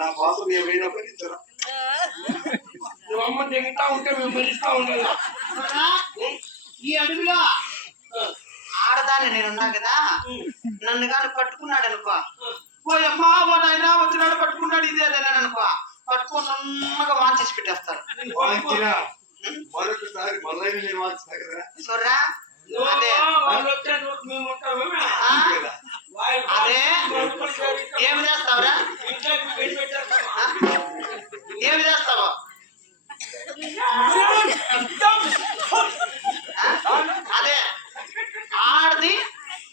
నా కోసం ఏమైనా ఇస్తారా? అమ్మ తింటా ఉంటే మేము పిలుస్తా ఉండాలి. ఈ అడవిలో ఆడదాన్ని నేనున్నా కదా, నన్ను కానీ పట్టుకున్నాడు అనుకో, ఓ అమ్మా ఓ నాయన వచ్చినాడు పట్టుకున్నాడు ఇది అదే అనుకో, పట్టుకొని నమ్మగా వాంచేసి పెట్టేస్తారు. మరొకసారి మళ్ళీ నేను వాంచుతా కదా. చూడరా అదే అదే ఏమి చేస్తావురా, ఏమి చేస్తావు? అదే ఆడది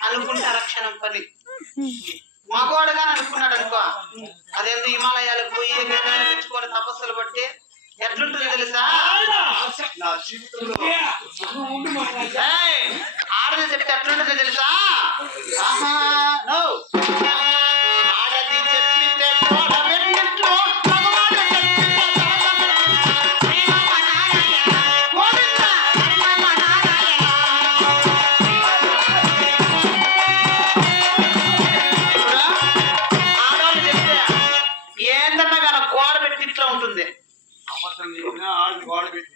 అనుకుంటారు క్షణం పని, మగవాడుగా అనుకున్నాడు అనుకో, అదేందో హిమాలయాలకు పోయి గడ్డాలు పెంచుకొని తపస్సులు బట్టి ఎట్లుంటుంది తెలుసా? ఆడది చెప్తే ఎట్లుంటుంది తెలుసా? ఆడది చెప్పితే ఆడవాళ్ళు చెప్తే ఏందన్నా కానీ గోడ పెట్టి ఇట్లా ఉంటుంది. ఆడది గోడ పెట్టి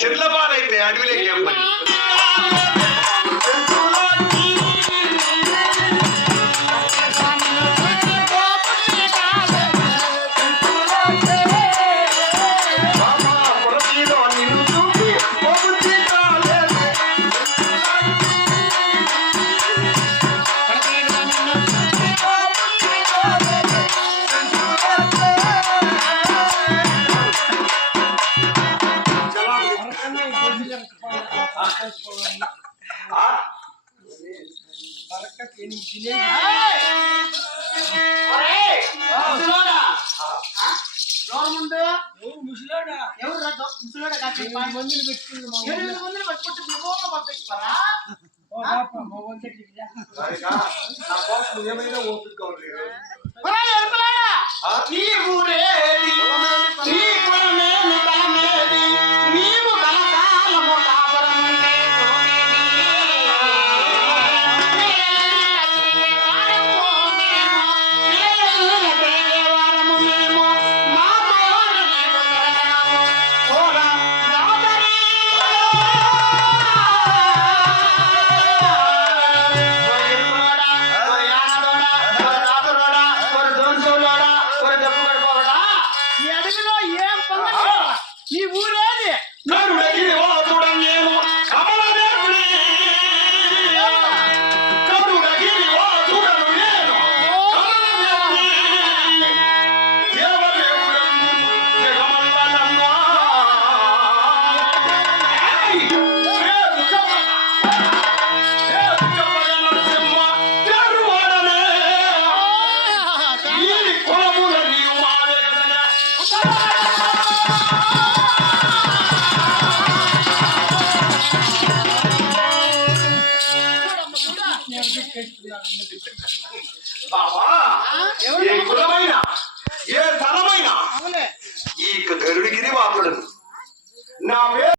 చిట్లపాలైతే అడవిలోకి ఏం పని? మందులు పెట్టుకుంటే పంపిస్తారా? ఏమైనా ఓపిక బావా ఎవరు? ఏ కులమైన ఏ తలమైన అవునే ఈ గరుడిగిరి వాకుడు నా పేరు